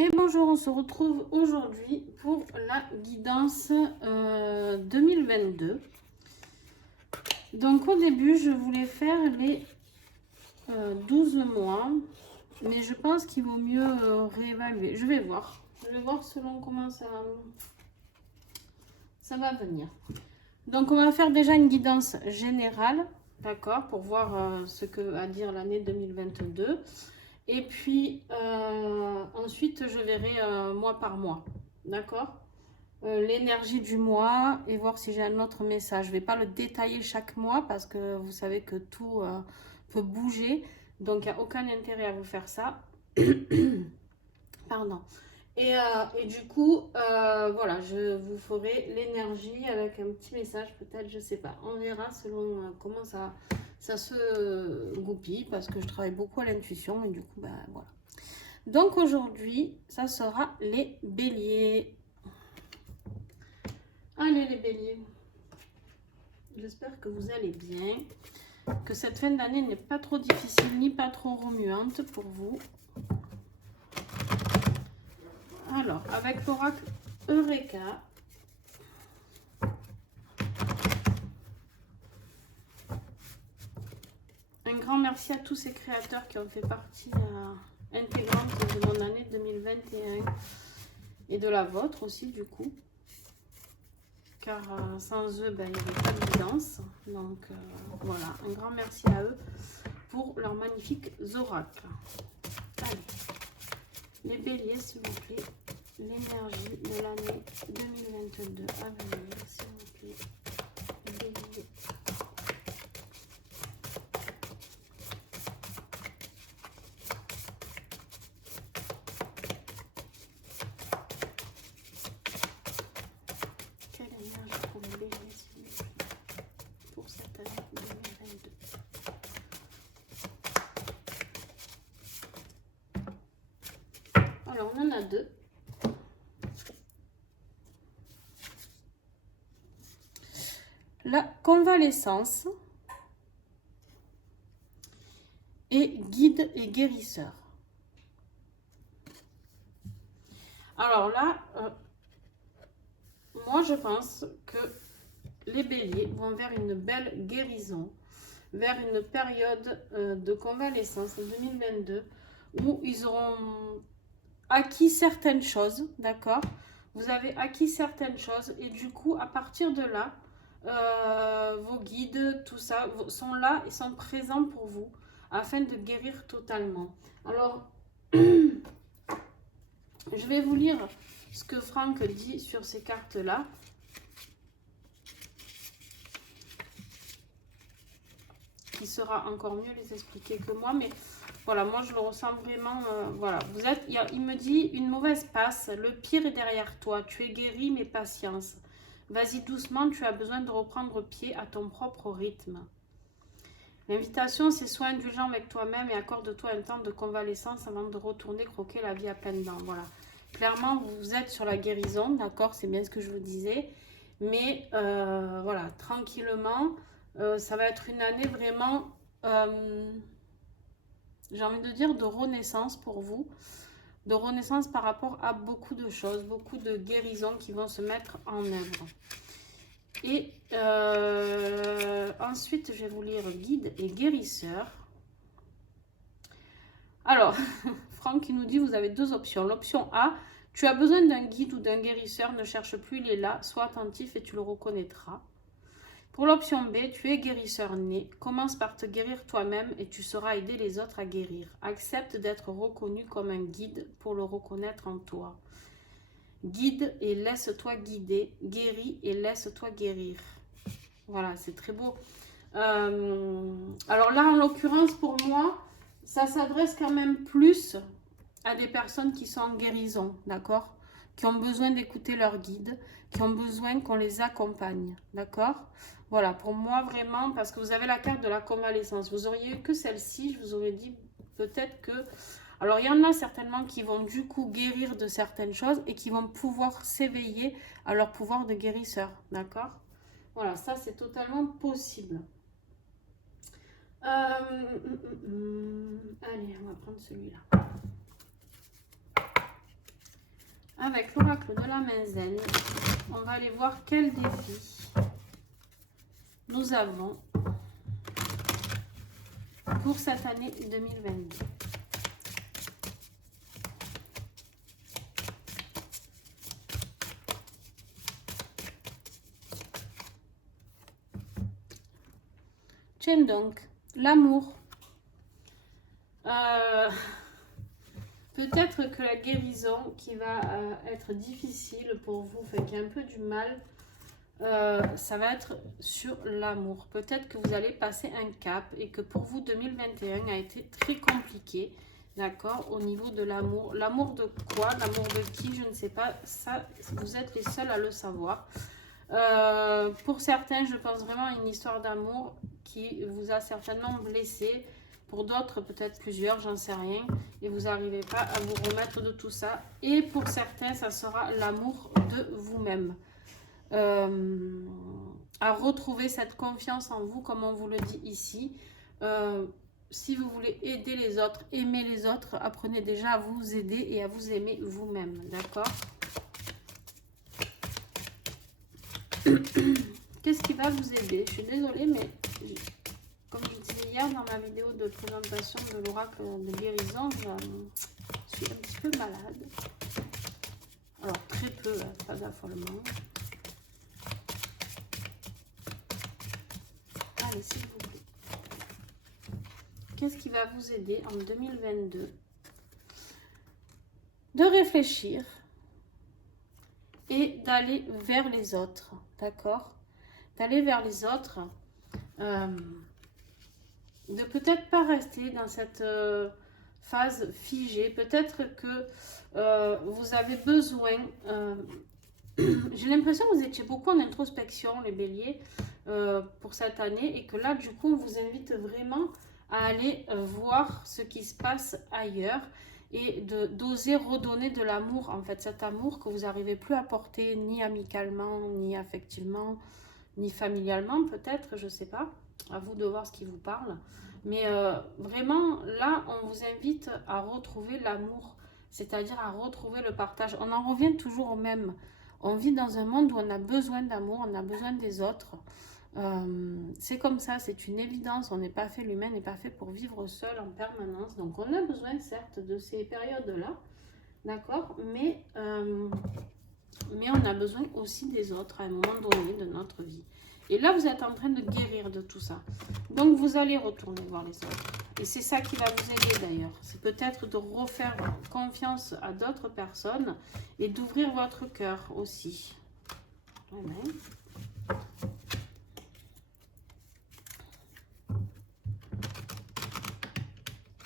Et bonjour, on se retrouve aujourd'hui pour la guidance 2022. Donc au début, je voulais faire les 12 mois, mais je pense qu'il vaut mieux réévaluer. Je vais voir selon comment ça va venir. Donc on va faire déjà une guidance générale, d'accord, pour voir ce que a dire l'année 2022. Et puis ensuite, je verrai mois par mois, d'accord, l'énergie du mois et voir si j'ai un autre message. Je ne vais pas le détailler chaque mois parce que vous savez que tout peut bouger. Donc, il n'y a aucun intérêt à vous faire ça. Pardon. Et du coup, voilà, je vous ferai l'énergie avec un petit message, peut-être, je sais pas. On verra selon comment ça se goupille, parce que je travaille beaucoup à l'intuition, et du coup, ben voilà. Donc aujourd'hui, ça sera les béliers. Allez les béliers, j'espère que vous allez bien, que cette fin d'année n'est pas trop difficile, ni pas trop remuante pour vous. Alors, avec l'oracle Eureka, un grand merci à tous ces créateurs qui ont fait partie intégrante de mon année 2021 et de la vôtre aussi du coup. Car sans eux, ben, il n'y avait pas de guidance. Donc voilà, un grand merci à eux pour leurs magnifiques oracles. Allez, les béliers, s'il vous plaît, l'énergie de l'année 2022 à venir, s'il vous plaît, béliers. Quelle énergie pour les béliers, s'il vous plaît, pour cette année 2022. Alors, on en a deux. La convalescence et guide et guérisseur. Alors là, moi je pense que les béliers vont vers une belle guérison, vers une période de convalescence en 2022 où ils auront acquis certaines choses, d'accord? Vous avez acquis certaines choses et du coup, à partir de là, vos guides, tout ça, sont là et sont présents pour vous afin de guérir totalement. Alors, je vais vous lire ce que Franck dit sur ces cartes-là. Qui sera encore mieux les expliquer que moi, mais voilà, moi je le ressens vraiment, voilà, vous êtes, il me dit, une mauvaise passe, le pire est derrière toi, tu es guéri, mais patience, vas-y doucement, tu as besoin de reprendre pied à ton propre rythme. L'invitation, c'est sois indulgent avec toi-même et accorde-toi un temps de convalescence avant de retourner croquer la vie à pleines dents, voilà. Clairement, vous êtes sur la guérison, d'accord, c'est bien ce que je vous disais, mais voilà, tranquillement, ça va être une année vraiment, j'ai envie de dire, de renaissance pour vous, de renaissance par rapport à beaucoup de choses, beaucoup de guérisons qui vont se mettre en œuvre. Et ensuite, je vais vous lire guide et guérisseur. Alors, Franck qui nous dit, vous avez deux options. L'option A, tu as besoin d'un guide ou d'un guérisseur, ne cherche plus, il est là, sois attentif et tu le reconnaîtras. Pour l'option B, tu es guérisseur né. Commence par te guérir toi-même et tu sauras aider les autres à guérir. Accepte d'être reconnu comme un guide pour le reconnaître en toi. Guide et laisse-toi guider. Guéris et laisse-toi guérir. Voilà, c'est très beau. Alors là, en l'occurrence, pour moi, ça s'adresse quand même plus à des personnes qui sont en guérison, d'accord? Qui ont besoin d'écouter leur guide, qui ont besoin qu'on les accompagne, d'accord? Voilà, pour moi vraiment, parce que vous avez la carte de la convalescence. Vous auriez eu que celle-ci, je vous aurais dit peut-être que... Alors, il y en a certainement qui vont du coup guérir de certaines choses et qui vont pouvoir s'éveiller à leur pouvoir de guérisseur, d'accord? Voilà, ça c'est totalement possible. Allez, on va prendre celui-là. Avec l'oracle de la main zen, on va aller voir quel défi nous avons pour cette année 2022. Tiens donc, l'amour. Peut-être que la guérison qui va être difficile pour vous, fait qu'il y a un peu du mal, ça va être sur l'amour. Peut-être que vous allez passer un cap et que pour vous 2021 a été très compliqué, d'accord, au niveau de l'amour. L'amour de quoi? L'amour de qui? Je ne sais pas. Ça, vous êtes les seuls à le savoir. Pour certains, je pense vraiment à une histoire d'amour qui vous a certainement blessé. Pour d'autres, peut-être plusieurs, j'en sais rien. Et vous n'arrivez pas à vous remettre de tout ça. Et pour certains, ça sera l'amour de vous-même. À retrouver cette confiance en vous, comme on vous le dit ici. Si vous voulez aider les autres, aimer les autres, apprenez déjà à vous aider et à vous aimer vous-même. D'accord? Qu'est-ce qui va vous aider? Je suis désolée, mais comme je disais hier dans ma vidéo de présentation de l'oracle de guérison, je suis un petit peu malade. Alors, très peu, hein, pas d'affolement. Allez, s'il vous plaît. Qu'est-ce qui va vous aider en 2022? De réfléchir et d'aller vers les autres, d'accord? D'aller vers les autres. De peut-être pas rester dans cette phase figée. Peut-être que vous avez besoin... j'ai l'impression que vous étiez beaucoup en introspection, les béliers, pour cette année. Et que là, du coup, on vous invite vraiment à aller voir ce qui se passe ailleurs. Et d'oser redonner de l'amour, en fait. Cet amour que vous n'arrivez plus à porter, ni amicalement, ni affectivement, ni familialement, peut-être, je ne sais pas. À vous de voir ce qui vous parle. Mais vraiment, là, on vous invite à retrouver l'amour, c'est-à-dire à retrouver le partage. On en revient toujours au même. On vit dans un monde où on a besoin d'amour, on a besoin des autres. C'est comme ça, c'est une évidence. On n'est pas fait, l'humain n'est pas fait pour vivre seul en permanence. Donc, on a besoin, certes, de ces périodes-là, d'accord, mais on a besoin aussi des autres à un moment donné de notre vie. Et là, vous êtes en train de guérir de tout ça. Donc, vous allez retourner voir les autres. Et c'est ça qui va vous aider d'ailleurs. C'est peut-être de refaire confiance à d'autres personnes et d'ouvrir votre cœur aussi. Voilà.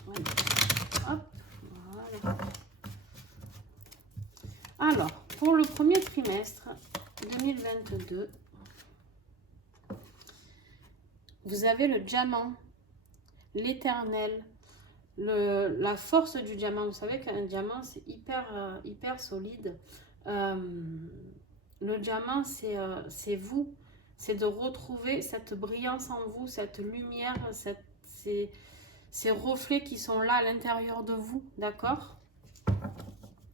Voilà. Hop. Voilà. Alors, pour le premier trimestre 2022, vous avez le diamant, l'éternel, la force du diamant. Vous savez qu'un diamant, c'est hyper solide. Le diamant, c'est vous. C'est de retrouver cette brillance en vous, cette lumière, ces reflets qui sont là à l'intérieur de vous. D'accord?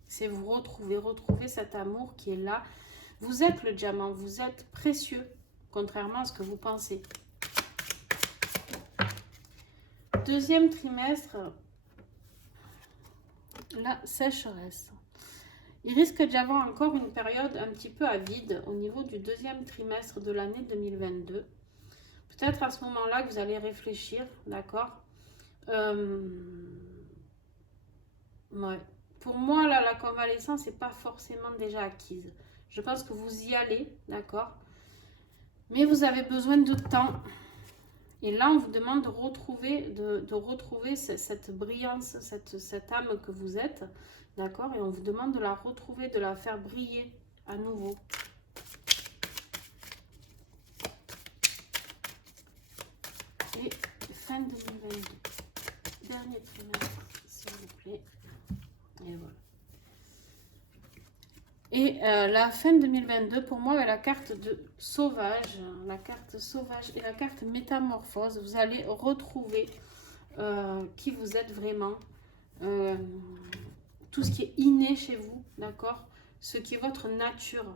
C'est vous retrouver cet amour qui est là. Vous êtes le diamant, vous êtes précieux, contrairement à ce que vous pensez. Deuxième trimestre, la sécheresse. Il risque d'y avoir encore une période un petit peu à vide au niveau du deuxième trimestre de l'année 2022. Peut-être à ce moment-là que vous allez réfléchir, d'accord? Ouais. Pour moi, là, la convalescence n'est pas forcément déjà acquise. Je pense que vous y allez, d'accord? Mais vous avez besoin de temps. Et là, on vous demande de retrouver cette brillance, cette âme que vous êtes, d'accord? Et on vous demande de la retrouver, de la faire briller à nouveau. Et fin 2022. Dernier trimestre, s'il vous plaît. Et voilà. Et la fin 2022, pour moi, est la carte de sauvage. La carte sauvage et la carte métamorphose. Vous allez retrouver qui vous êtes vraiment. Tout ce qui est inné chez vous, d'accord? ce qui est votre nature.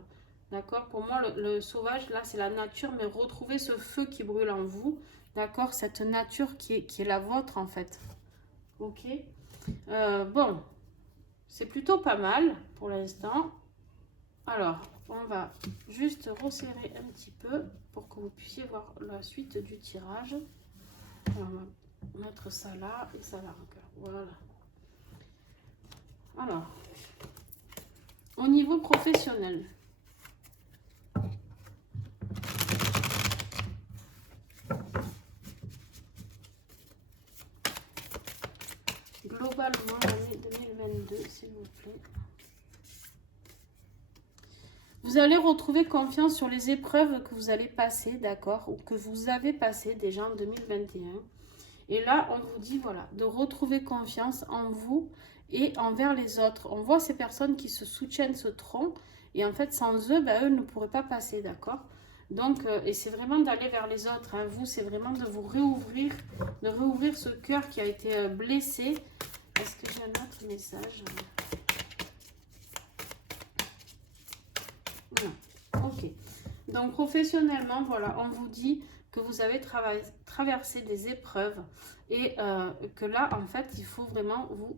D'accord? Pour moi, le sauvage, là, c'est la nature, mais retrouvez ce feu qui brûle en vous. D'accord? Cette nature qui est la vôtre, en fait. Ok? Bon, c'est plutôt pas mal pour l'instant. Alors, on va juste resserrer un petit peu pour que vous puissiez voir la suite du tirage. Alors, on va mettre ça là et ça là. Voilà. Alors, au niveau professionnel. Globalement, l'année 2022, s'il vous plaît. Vous allez retrouver confiance sur les épreuves que vous allez passer, d'accord, ou que vous avez passées déjà en 2021. Et là, on vous dit, voilà, de retrouver confiance en vous et envers les autres. On voit ces personnes qui se soutiennent ce tronc, et en fait, sans eux, ben, eux ne pourraient pas passer, d'accord? Donc, et c'est vraiment d'aller vers les autres. Hein. Vous, c'est vraiment de vous réouvrir, de réouvrir ce cœur qui a été blessé. Est-ce que j'ai un autre message? Non. Ok. Donc, professionnellement, voilà, on vous dit que vous avez traversé des épreuves et que là, en fait, il faut vraiment vous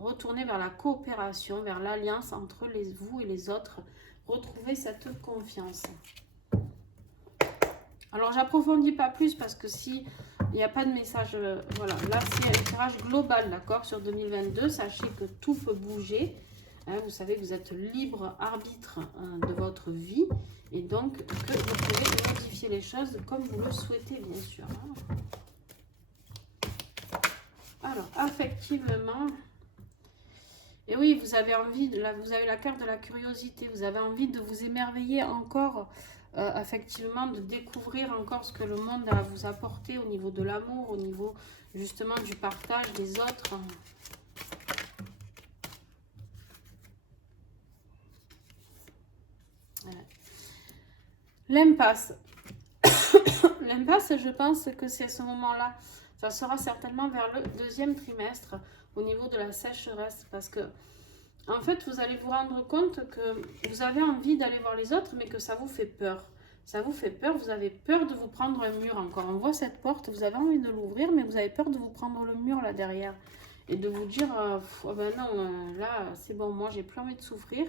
retourner vers la coopération, vers l'alliance entre vous et les autres. Retrouver cette confiance. Alors, j'approfondis pas plus parce que si il n'y a pas de message, voilà, là, c'est un tirage global, d'accord, sur 2022. Sachez que tout peut bouger. Hein, vous savez que vous êtes libre arbitre de votre vie et donc que vous pouvez modifier les choses comme vous le souhaitez, bien sûr. Hein. Alors, affectivement, et oui, vous avez envie, vous avez la carte de la curiosité, vous avez envie de vous émerveiller encore, affectivement, de découvrir encore ce que le monde a à vous apporter au niveau de l'amour, au niveau justement du partage des autres. L'impasse. L'impasse, je pense que c'est à ce moment-là. Ça sera certainement vers le deuxième trimestre au niveau de la sécheresse. Parce que, en fait, vous allez vous rendre compte que vous avez envie d'aller voir les autres, mais que ça vous fait peur. Ça vous fait peur, vous avez peur de vous prendre un mur encore. On voit cette porte, vous avez envie de l'ouvrir, mais vous avez peur de vous prendre le mur là derrière. Et de vous dire, oh ben non, là, c'est bon, moi, j'ai plus envie de souffrir.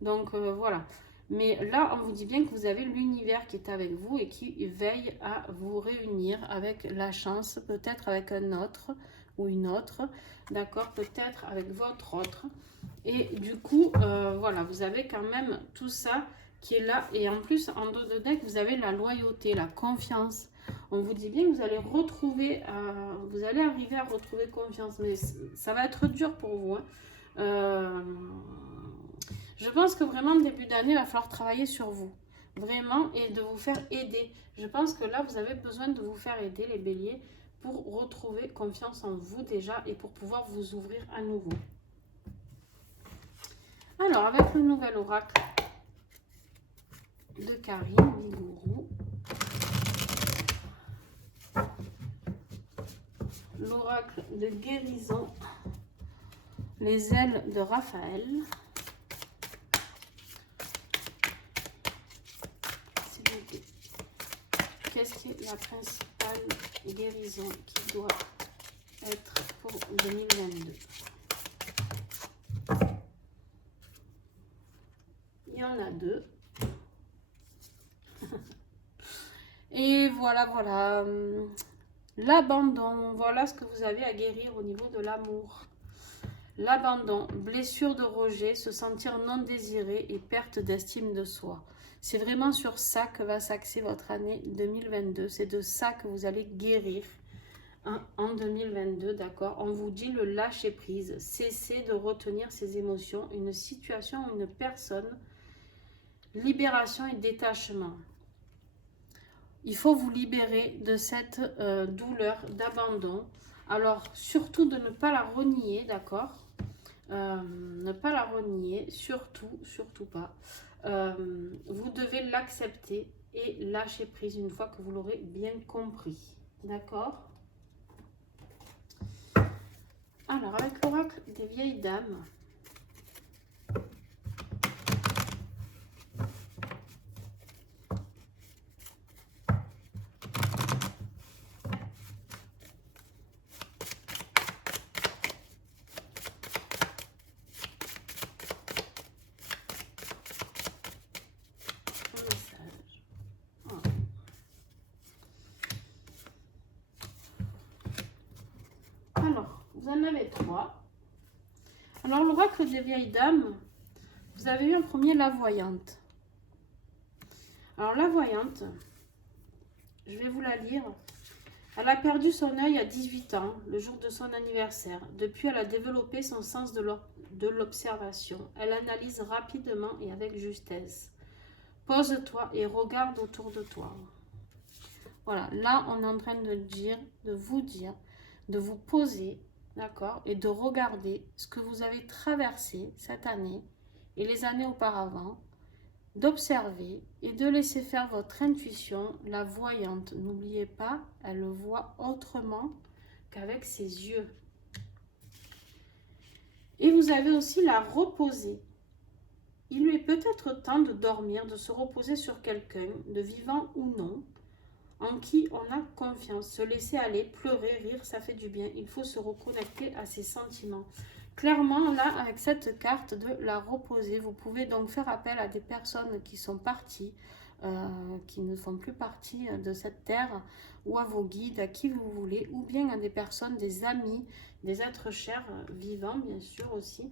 Donc, voilà. Mais là, on vous dit bien que vous avez l'univers qui est avec vous et qui veille à vous réunir avec la chance, peut-être avec un autre ou une autre, d'accord, peut-être avec votre autre. Et du coup, voilà, vous avez quand même tout ça qui est là. Et en plus, en dos de deck, vous avez la loyauté, la confiance. On vous dit bien que vous allez retrouver, vous allez arriver à retrouver confiance. Mais ça va être dur pour vous. Hein. Je pense que vraiment, début d'année, il va falloir travailler sur vous. Vraiment, et de vous faire aider. Je pense que là, vous avez besoin de vous faire aider, les béliers, pour retrouver confiance en vous déjà et pour pouvoir vous ouvrir à nouveau. Alors, avec le nouvel oracle de Karine Bigourou, l'oracle de guérison, les ailes de Raphaël. Qu'est-ce qui est la principale guérison qui doit être pour 2022? Il y en a deux. Et voilà, voilà. L'abandon, voilà ce que vous avez à guérir au niveau de l'amour. L'abandon, blessure de rejet, se sentir non désiré et perte d'estime de soi. C'est vraiment sur ça que va s'axer votre année 2022. C'est de ça que vous allez guérir en 2022, d'accord? On vous dit le lâcher prise. Cessez de retenir ces émotions, une situation, une personne. Libération et détachement. Il faut vous libérer de cette douleur d'abandon. Alors, surtout de ne pas la renier, d'accord? Ne pas la renier, surtout pas. Vous devez l'accepter et lâcher prise une fois que vous l'aurez bien compris. D'accord? Alors, avec l'oracle des vieilles dames, avez 3. Alors, l'oracle des vieilles dames, vous avez eu en premier la voyante. Alors, la voyante, je vais vous la lire. Elle a perdu son œil à 18 ans, le jour de son anniversaire. Depuis, elle a développé son sens de l'observation. Elle analyse rapidement et avec justesse. Pose-toi et regarde autour de toi. Voilà, là, on est en train de dire, de vous poser, d'accord, et de regarder ce que vous avez traversé cette année et les années auparavant, d'observer et de laisser faire votre intuition, la voyante. N'oubliez pas, elle le voit autrement qu'avec ses yeux. Et vous avez aussi la reposer. Il lui est peut-être temps de dormir, de se reposer sur quelqu'un, de vivant ou non, en qui on a confiance. Se laisser aller, pleurer, rire, ça fait du bien. Il faut se reconnecter à ses sentiments. Clairement, là, avec cette carte de la reposer, vous pouvez donc faire appel à des personnes qui sont parties, qui ne font plus partie de cette terre, ou à vos guides, à qui vous voulez, ou bien à des personnes, des amis, des êtres chers, vivants, bien sûr aussi.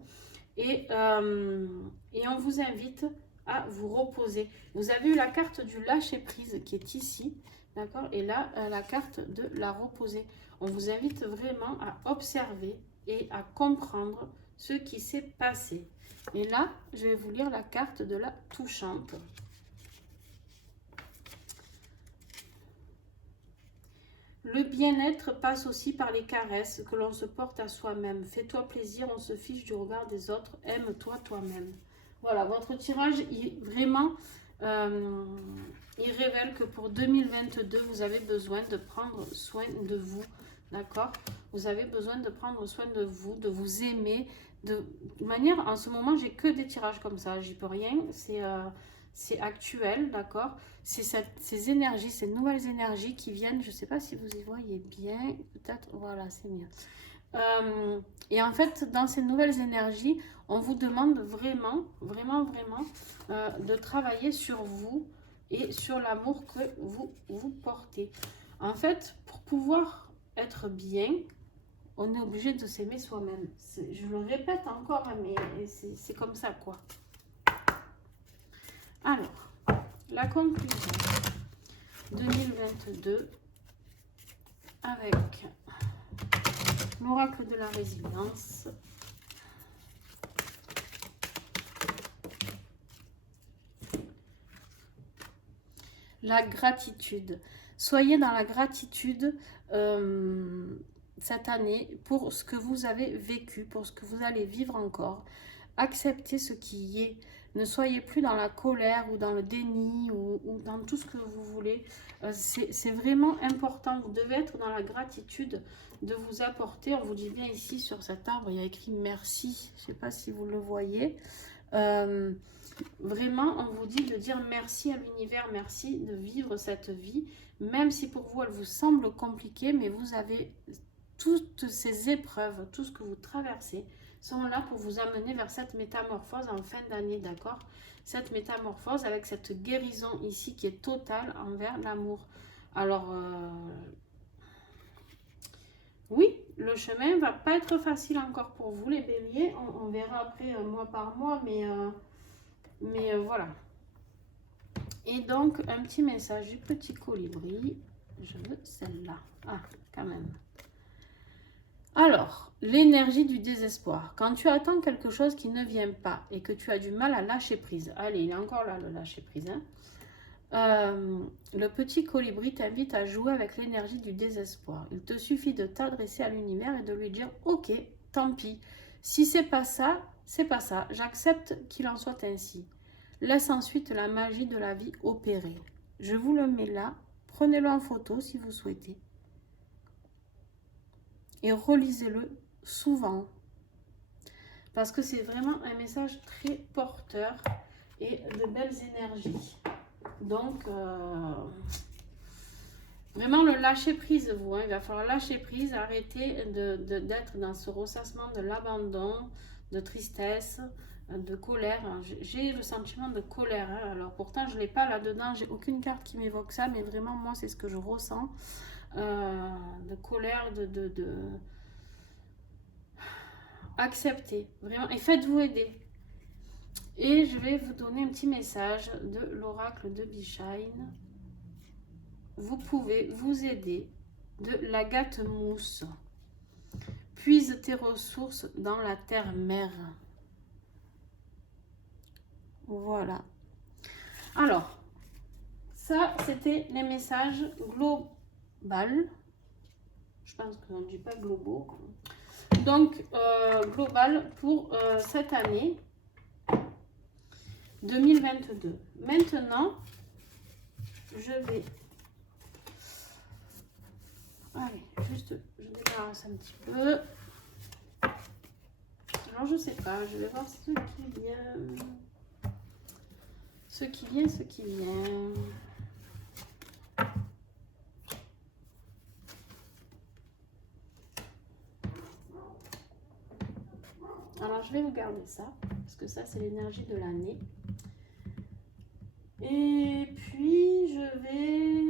Et on vous invite à vous reposer. Vous avez eu la carte du lâcher-prise qui est ici, d'accord? Et là, la carte de la reposer. On vous invite vraiment à observer et à comprendre ce qui s'est passé. Et là, je vais vous lire la carte de la touchante. Le bien-être passe aussi par les caresses que l'on se porte à soi-même. Fais-toi plaisir, on se fiche du regard des autres. Aime-toi toi-même. Voilà, votre tirage, vraiment, il révèle que pour 2022, vous avez besoin de prendre soin de vous. D'accord? Vous avez besoin de prendre soin de vous aimer. De manière, en ce moment, j'ai que des tirages comme ça. J'y peux rien. C'est actuel, d'accord? C'est ces énergies, ces nouvelles énergies qui viennent. Je ne sais pas si vous y voyez bien. Peut-être, voilà, c'est mieux. Et en fait, dans ces nouvelles énergies, on vous demande vraiment, vraiment, vraiment de travailler sur vous et sur l'amour que vous portez. En fait, pour pouvoir être bien, on est obligé de s'aimer soi-même. Je le répète encore, mais c'est comme ça, quoi. Alors, la conclusion 2022 avec l'oracle de la résilience. La gratitude. Soyez dans la gratitude cette année pour ce que vous avez vécu, pour ce que vous allez vivre encore. Acceptez ce qui y est. Ne soyez plus dans la colère ou dans le déni ou dans tout ce que vous voulez. C'est vraiment important. Vous devez être dans la gratitude de vous apporter. On vous dit bien ici sur cet arbre, il y a écrit merci. Je ne sais pas si vous le voyez. Vraiment, on vous dit de dire merci à l'univers, merci de vivre cette vie, même si pour vous elle vous semble compliquée, mais vous avez toutes ces épreuves, tout ce que vous traversez sont là pour vous amener vers cette métamorphose en fin d'année, d'accord? Cette métamorphose avec cette guérison ici qui est totale envers l'amour. Alors, oui, le chemin va pas être facile encore pour vous les béliers, on verra après mois par mois, mais voilà. Et donc, un petit message du petit colibri. Je veux celle-là. Ah, quand même. Alors, l'énergie du désespoir. Quand tu attends quelque chose qui ne vient pas et que tu as du mal à lâcher prise. Allez, il est encore là, le lâcher prise. Hein. Le petit colibri t'invite à jouer avec l'énergie du désespoir. Il te suffit de t'adresser à l'univers et de lui dire « Ok, tant pis. Si c'est pas ça, c'est pas ça. J'accepte qu'il en soit ainsi. » Laisse ensuite la magie de la vie opérer. Je vous le mets là. Prenez-le en photo si vous souhaitez. Et relisez-le souvent. Parce que c'est vraiment un message très porteur et de belles énergies. Donc, vraiment le lâcher prise, vous. Hein, il va falloir lâcher prise, arrêter d'être dans ce ressassement de l'abandon, de tristesse, de colère. J'ai le sentiment de colère. Hein. Alors pourtant, je ne l'ai pas là-dedans. J'ai aucune carte qui m'évoque ça. Mais vraiment, moi, c'est ce que je ressens. De colère, acceptez, vraiment, et faites-vous aider. Et je vais vous donner un petit message de l'oracle de Bichine. Vous pouvez vous aider de l'agate mousse. Puise tes ressources dans la terre-mère. Voilà. Alors, ça, c'était les messages globaux. Je pense qu'on ne dit pas globaux. Donc, global pour cette année 2022. Maintenant, je vais... Allez, juste, je débarrasse un petit peu. Alors, je sais pas, je vais voir ce qui vient. Ce qui vient. Alors, je vais vous garder ça, parce que ça, c'est l'énergie de l'année. Et puis, je vais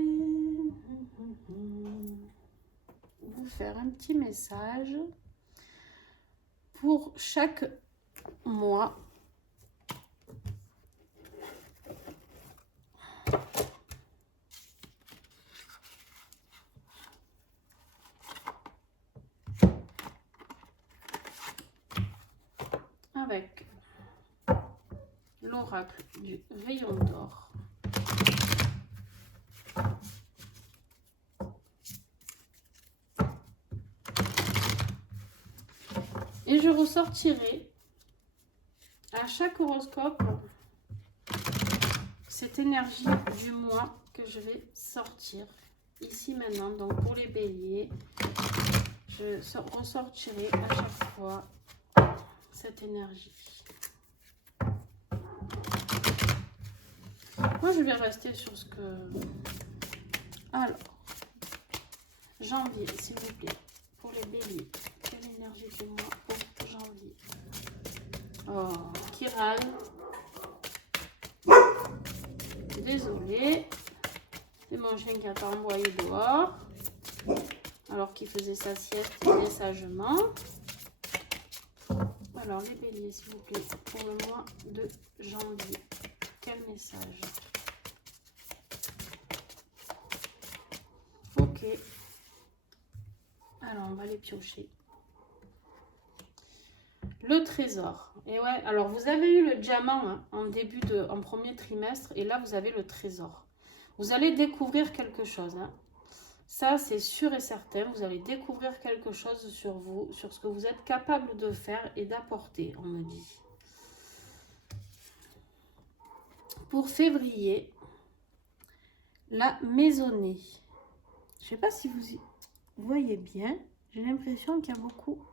vous faire un petit message pour chaque mois. Avec l'oracle du rayon d'or. Et je ressortirai à chaque horoscope cette énergie du mois que je vais sortir ici maintenant. Donc pour les béliers, je ressortirai à chaque fois cette énergie. Moi, je vais rester sur ce que... Alors, janvier, s'il vous plaît, pour les béliers. Quelle énergie du mois pour janvier? Oh, Kiran. Désolée. C'est mon chien qui a pas envoyé dehors. Alors qu'il faisait sa sieste bien sagement. Alors, les béliers, s'il vous plaît, pour le mois de janvier. Quel message? Ok. Alors, on va les piocher. Le trésor. Et ouais, alors vous avez eu le diamant hein, en premier trimestre. Et là, vous avez le trésor. Vous allez découvrir quelque chose. Hein. Ça, c'est sûr et certain. Vous allez découvrir quelque chose sur vous, sur ce que vous êtes capable de faire et d'apporter, on me dit. Pour février, la maisonnée. Je ne sais pas si vous voyez bien. J'ai l'impression qu'il y a beaucoup...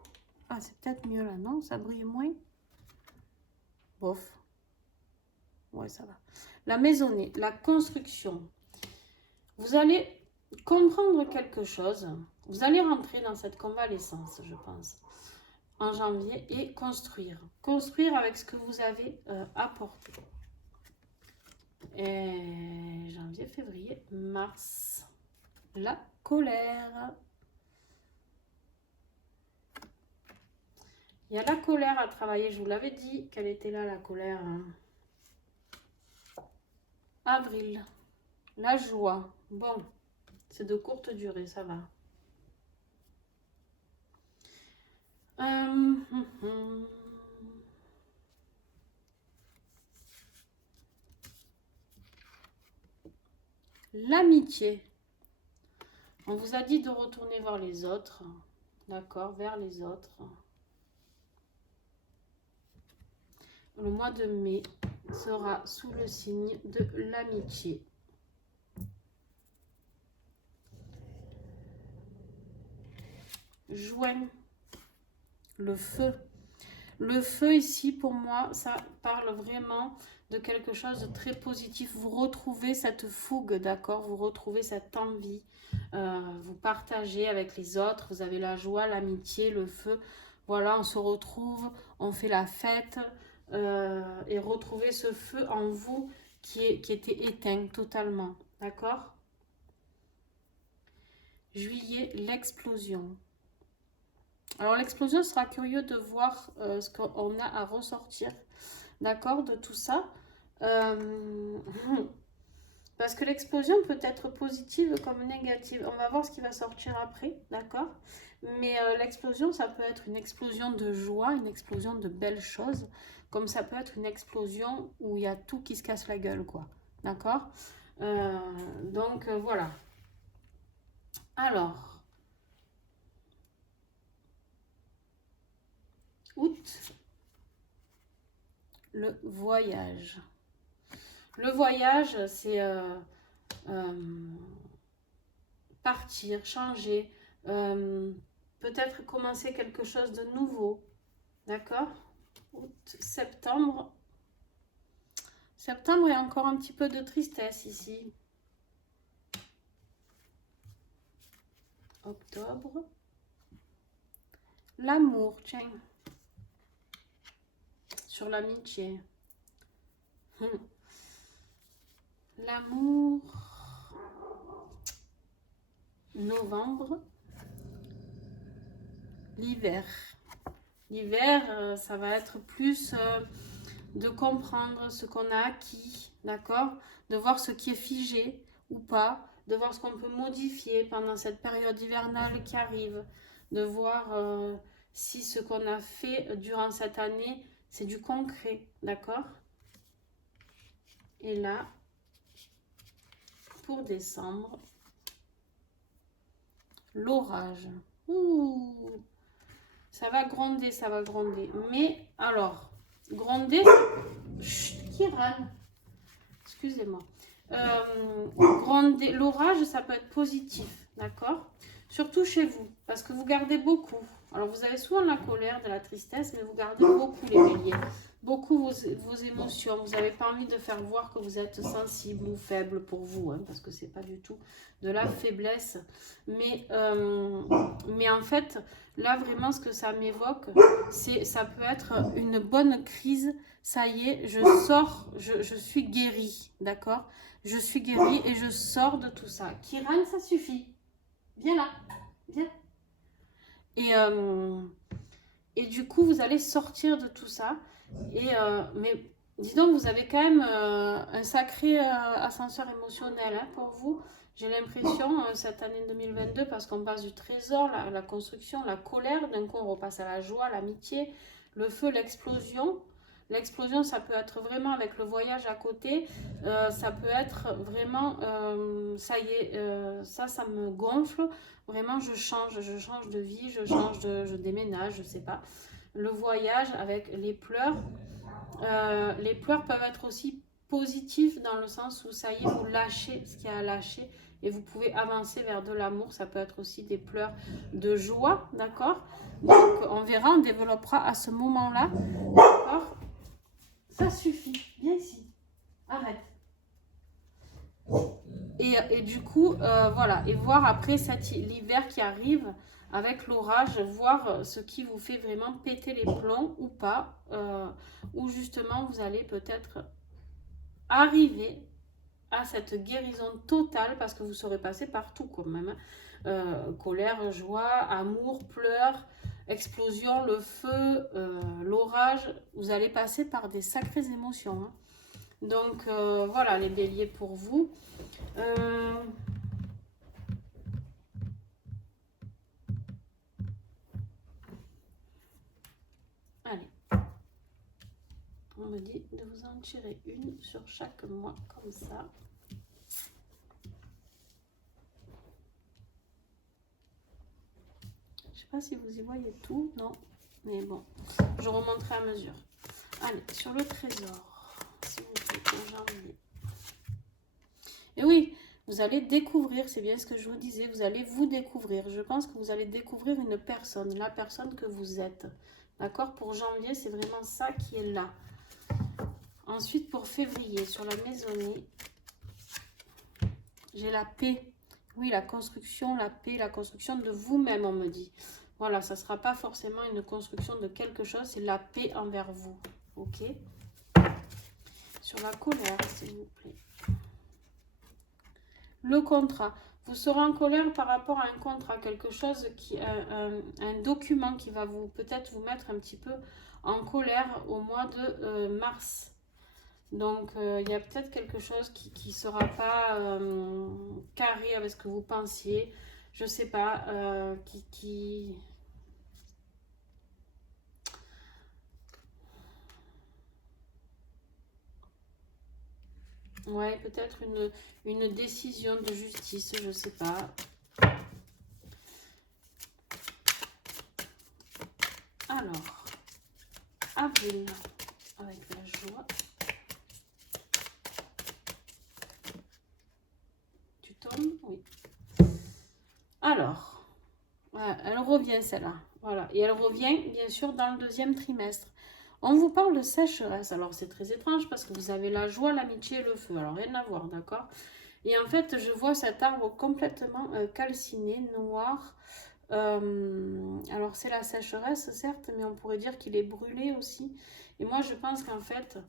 Ah, c'est peut-être mieux là, non? Ça brille moins? Bof. Ouais, ça va. La maisonnée, la construction. Vous allez comprendre quelque chose. Vous allez rentrer dans cette convalescence, je pense, en janvier et construire. Construire avec ce que vous avez apporté. Et janvier, février, mars. La colère. Il y a la colère à travailler. Je vous l'avais dit qu'elle était là, la colère. Avril. La joie. Bon, c'est de courte durée, ça va. L'amitié. On vous a dit de retourner vers les autres. D'accord, vers les autres. Le mois de mai sera sous le signe de l'amitié. Juin, le feu. Le feu ici, pour moi, ça parle vraiment de quelque chose de très positif. Vous retrouvez cette fougue, d'accord? Vous retrouvez cette envie. Vous partagez avec les autres. Vous avez la joie, l'amitié, le feu. Voilà, on se retrouve, on fait la fête. Et retrouver ce feu en vous qui était éteint totalement. D'accord? Juillet, l'explosion. Alors, l'explosion sera curieux de voir ce qu'on a à ressortir, d'accord, de tout ça. Parce que l'explosion peut être positive comme négative. On va voir ce qui va sortir après, d'accord? Mais l'explosion, ça peut être une explosion de joie, une explosion de belles choses, comme ça peut être une explosion où il y a tout qui se casse la gueule, quoi. D'accord? Donc, voilà. Alors, août, le voyage. Le voyage, c'est partir, changer, peut-être commencer quelque chose de nouveau. D'accord? Août, septembre. Septembre, il y a encore un petit peu de tristesse ici. Octobre. L'amour, tiens. Sur l'amitié. L'amour. Novembre. L'hiver. L'hiver, ça va être plus de comprendre ce qu'on a acquis, d'accord? De voir ce qui est figé ou pas, de voir ce qu'on peut modifier pendant cette période hivernale qui arrive, de voir si ce qu'on a fait durant cette année, c'est du concret, d'accord? Et là, pour décembre, l'orage. Ouh, ça va gronder, ça va gronder. Mais alors, gronder, chut, qui râle? Excusez-moi. Gronder, l'orage, ça peut être positif, d'accord? Surtout chez vous, parce que vous gardez beaucoup. Alors, vous avez souvent la colère, de la tristesse, mais vous gardez beaucoup les béliers. Beaucoup vos émotions. Vous n'avez pas envie de faire voir que vous êtes sensible ou faible pour vous, hein, parce que c'est pas du tout de la faiblesse. Mais en fait, là, vraiment, ce que ça m'évoque, ça peut être une bonne crise. Ça y est, je sors, je suis guérie, d'accord? Je suis guérie et je sors de tout ça. Kiran, ça suffit. Viens là, viens. Et du coup, vous allez sortir de tout ça. Mais dis donc, vous avez quand même un sacré ascenseur émotionnel hein, pour vous. J'ai l'impression, cette année 2022, parce qu'on passe du trésor, la construction, la colère, d'un coup on repasse à la joie, l'amitié, le feu, l'explosion. L'explosion, ça peut être vraiment avec le voyage à côté, ça peut être vraiment, ça y est, ça me gonfle. Vraiment, je change de vie, je déménage, je sais pas. Le voyage avec les pleurs peuvent être aussi positifs dans le sens où ça y est, vous lâchez ce qu'il y a à lâcher et vous pouvez avancer vers de l'amour. Ça peut être aussi des pleurs de joie, d'accord? Donc, on verra, on développera à ce moment-là, d'accord? Ça suffit, viens ici, arrête. Et du coup, voilà, et voir après l'hiver qui arrive avec l'orage, voir ce qui vous fait vraiment péter les plombs ou pas, ou justement vous allez peut-être arriver à cette guérison totale parce que vous serez passé partout quand même. Colère, joie, amour, pleurs, explosion, le feu, l'orage, vous allez passer par des sacrées émotions. Hein. Donc voilà les béliers pour vous. Allez, on me dit de vous en tirer une sur chaque mois comme ça. Je sais pas si vous y voyez tout, non, mais bon, je remonterai à mesure. Allez, sur le trésor, s'il vous plaît, pour janvier. Et oui, vous allez découvrir, c'est bien ce que je vous disais, vous allez vous découvrir. Je pense que vous allez découvrir une personne, la personne que vous êtes. D'accord? Pour janvier, c'est vraiment ça qui est là. Ensuite, pour février, sur la maisonnée, j'ai la paix. Oui, la construction, la paix, la construction de vous-même, on me dit. Voilà, ça ne sera pas forcément une construction de quelque chose, c'est la paix envers vous. Ok? Sur la colère, s'il vous plaît. Le contrat. Vous serez en colère par rapport à un contrat, quelque chose un document qui va vous peut-être vous mettre un petit peu en colère au mois de mars. Donc, il y a peut-être quelque chose qui ne sera pas carré avec ce que vous pensiez. Je ne sais pas, Ouais, peut-être une décision de justice, je ne sais pas. Alors, avril, avec la joie. Tu tombes? Oui. Alors, elle revient celle-là. Voilà. Et elle revient, bien sûr, dans le deuxième trimestre. On vous parle de sécheresse. Alors, c'est très étrange parce que vous avez la joie, l'amitié et le feu. Alors, rien à voir, d'accord? Et en fait, je vois cet arbre complètement calciné, noir. Alors, c'est la sécheresse, certes, mais on pourrait dire qu'il est brûlé aussi. Et moi, je pense qu'en fait,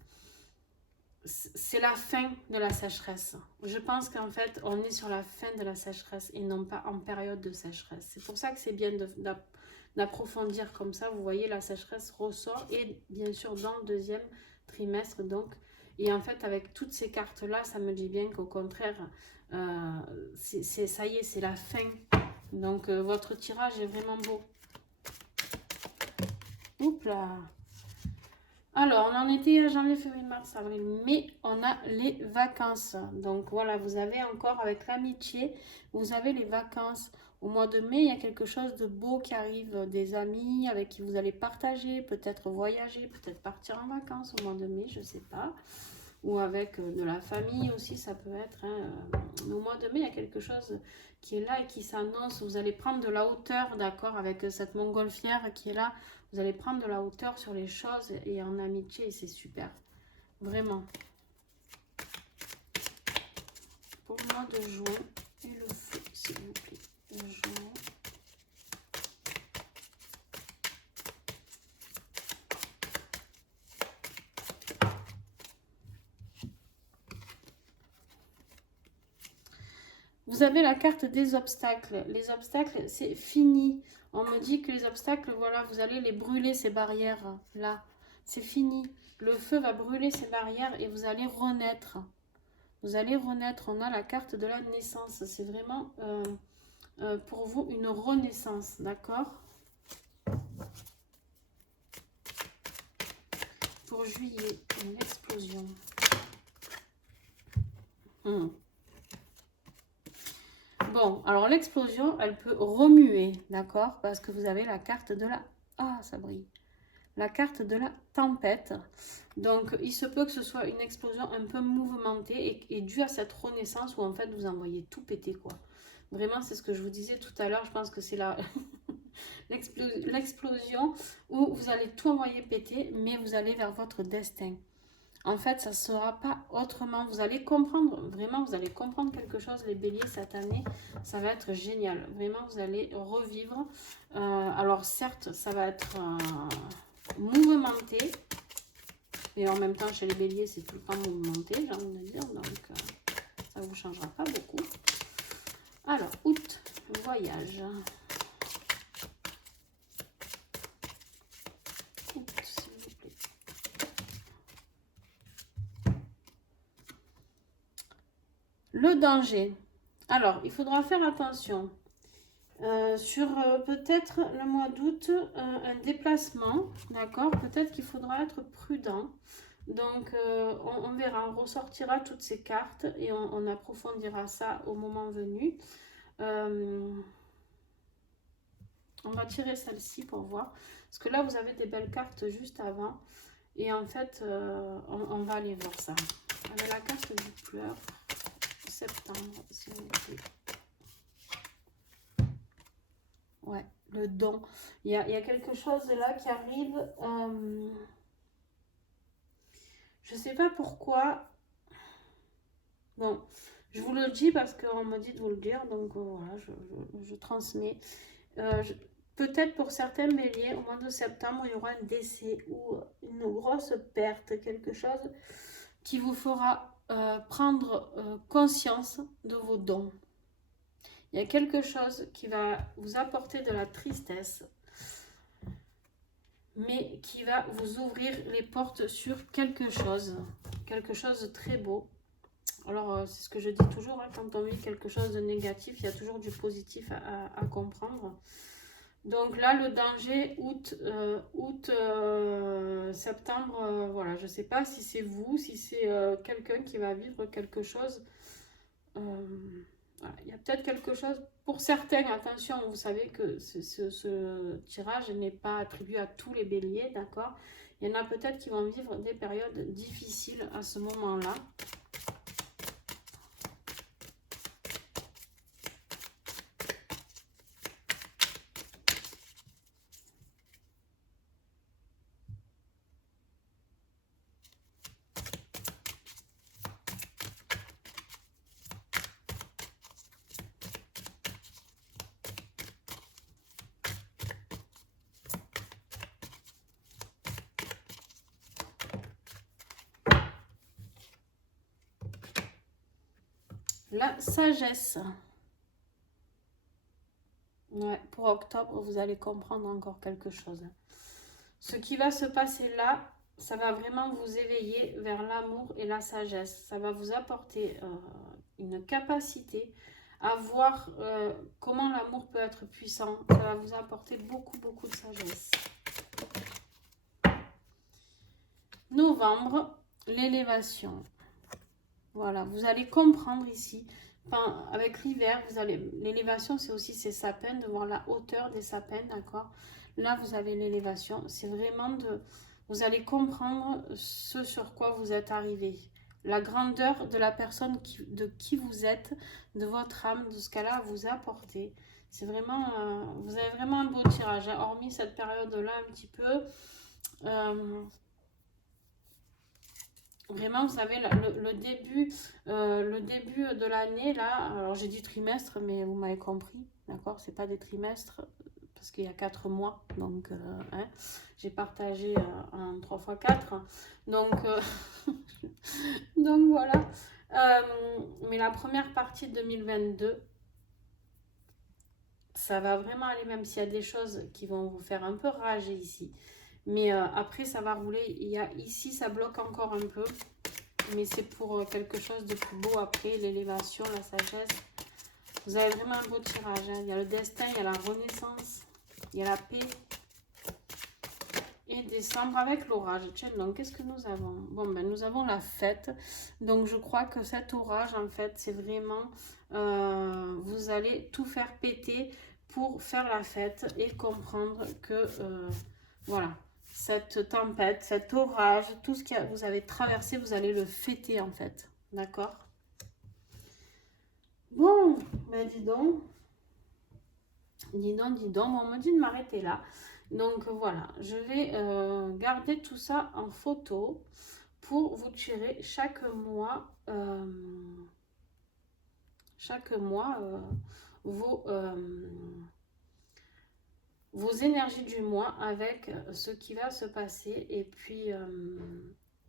c'est la fin de la sécheresse. Je pense qu'en fait, on est sur la fin de la sécheresse et non pas en période de sécheresse. C'est pour ça que c'est bien d'approfondir comme ça. Vous voyez, la sécheresse ressort et bien sûr dans le deuxième trimestre. Donc, et en fait, avec toutes ces cartes-là, ça me dit bien qu'au contraire, ça y est, c'est la fin. Donc, votre tirage est vraiment beau. Oups là. Alors, on en était à janvier, février, mars, avril, mai, on a les vacances. Donc voilà, vous avez encore avec l'amitié, vous avez les vacances. Au mois de mai, il y a quelque chose de beau qui arrive, des amis avec qui vous allez partager, peut-être voyager, peut-être partir en vacances au mois de mai, je ne sais pas. Ou avec de la famille aussi, ça peut être. Hein. Au mois de mai, il y a quelque chose qui est là et qui s'annonce. Vous allez prendre de la hauteur, d'accord, avec cette montgolfière qui est là. Vous allez prendre de la hauteur sur les choses et en amitié, et c'est super. Vraiment. Pour le mois de juin, et le feu, s'il vous plaît. De juin. Vous avez la carte des obstacles. Les obstacles, c'est fini. On me dit que les obstacles, voilà, vous allez les brûler, ces barrières-là. C'est fini. Le feu va brûler ces barrières et vous allez renaître. Vous allez renaître. On a la carte de la naissance. C'est vraiment pour vous une renaissance, d'accord? Pour juillet, une explosion. Bon, alors l'explosion, elle peut remuer, d'accord? Parce que vous avez la carte de la... Ah, ça brille. La carte de la tempête. Donc, il se peut que ce soit une explosion un peu mouvementée et due à cette renaissance où en fait vous envoyez tout péter, quoi. Vraiment, c'est ce que je vous disais tout à l'heure. Je pense que c'est la l'explosion où vous allez tout envoyer péter, mais vous allez vers votre destin. En fait, ça ne sera pas autrement. Vous allez comprendre, vraiment, vous allez comprendre quelque chose, les béliers, cette année. Ça va être génial. Vraiment, vous allez revivre. Alors, certes, ça va être mouvementé. Et en même temps, chez les béliers, c'est tout le temps mouvementé, j'ai envie de dire. Donc, ça ne vous changera pas beaucoup. Alors, août, voyage. Août, s'il vous plaît. Le danger. Alors, il faudra faire attention. Sur peut-être le mois d'août, un déplacement, d'accord? Peut-être qu'il faudra être prudent. Donc, on verra, on ressortira toutes ces cartes et on approfondira ça au moment venu. On va tirer celle-ci pour voir. Parce que là, vous avez des belles cartes juste avant. Et en fait, on va aller voir ça. Avec la carte du pleur, septembre, s'il vous plaît. Ouais, le don. Il y a quelque chose là qui arrive. Je sais pas pourquoi. Bon, je vous le dis parce qu'on me dit de vous le dire. Donc voilà, je transmets. Peut-être pour certains béliers, au mois de septembre, il y aura un décès ou une grosse perte. Quelque chose qui vous fera prendre conscience de vos dons. Il y a quelque chose qui va vous apporter de la tristesse, mais qui va vous ouvrir les portes sur quelque chose de très beau. Alors, c'est ce que je dis toujours, hein, quand on vit quelque chose de négatif, il y a toujours du positif à comprendre. Donc là, le danger, septembre, voilà, je ne sais pas si c'est vous, si c'est quelqu'un qui va vivre quelque chose. Voilà, il y a peut-être quelque chose, pour certains, attention, vous savez que ce tirage n'est pas attribué à tous les béliers, d'accord? Il y en a peut-être qui vont vivre des périodes difficiles à ce moment-là. La sagesse. Ouais, pour octobre, vous allez comprendre encore quelque chose. Ce qui va se passer là, ça va vraiment vous éveiller vers l'amour et la sagesse. Ça va vous apporter une capacité à voir comment l'amour peut être puissant. Ça va vous apporter beaucoup, beaucoup de sagesse. Novembre, l'élévation. Voilà, vous allez comprendre ici. Enfin, avec l'hiver, vous allez. L'élévation, c'est aussi ces sapins, de voir la hauteur des sapins, d'accord? Là, vous avez l'élévation. C'est vraiment de. Vous allez comprendre ce sur quoi vous êtes arrivé. La grandeur de la personne de qui vous êtes, de votre âme, de ce qu'elle a à vous apporter. C'est vraiment. Vous avez vraiment un beau tirage, hein, hormis cette période-là un petit peu. Vraiment, vous savez, le début de l'année, là, alors j'ai dit trimestre, mais vous m'avez compris, d'accord? C'est pas des trimestres, parce qu'il y a 4 mois, donc hein, j'ai partagé en 3 x 4, donc, donc voilà. Mais la première partie de 2022, ça va vraiment aller, même s'il y a des choses qui vont vous faire un peu rager ici. Mais après, ça va rouler. Ici, ça bloque encore un peu. Mais c'est pour quelque chose de plus beau après, l'élévation, la sagesse. Vous avez vraiment un beau tirage. Hein. Il y a le destin, il y a la renaissance, il y a la paix. Et décembre avec l'orage. Tiens, donc qu'est-ce que nous avons? Bon, ben nous avons la fête. Donc je crois que cet orage, en fait, c'est vraiment... vous allez tout faire péter pour faire la fête et comprendre que... voilà. Cette tempête, cet orage, tout ce que vous avez traversé, vous allez le fêter en fait. D'accord? Bon, ben dis donc. Dis donc, dis donc. Bon, on me dit de m'arrêter là. Donc voilà, je vais garder tout ça en photo pour vous tirer chaque mois vos énergies du mois avec ce qui va se passer. Et puis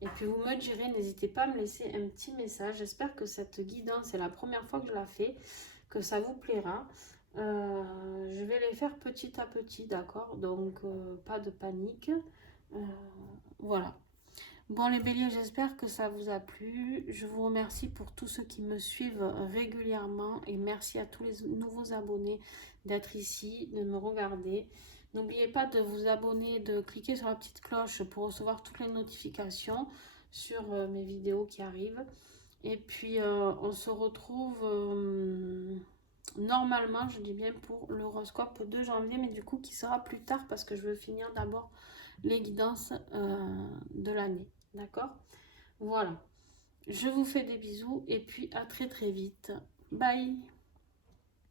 vous me direz, n'hésitez pas à me laisser un petit message. J'espère que cette guidance, c'est la première fois que je la fais, que ça vous plaira. Je vais les faire petit à petit, d'accord? Donc, pas de panique. Voilà. Bon, les béliers, j'espère que ça vous a plu. Je vous remercie pour tous ceux qui me suivent régulièrement et merci à tous les nouveaux abonnés d'être ici, de me regarder. N'oubliez pas de vous abonner, de cliquer sur la petite cloche pour recevoir toutes les notifications sur mes vidéos qui arrivent. Et puis, on se retrouve normalement, je dis bien pour l'horoscope de janvier, mais du coup qui sera plus tard parce que je veux finir d'abord les guidances de l'année. D'accord? Voilà. Je vous fais des bisous et puis à très très vite. Bye!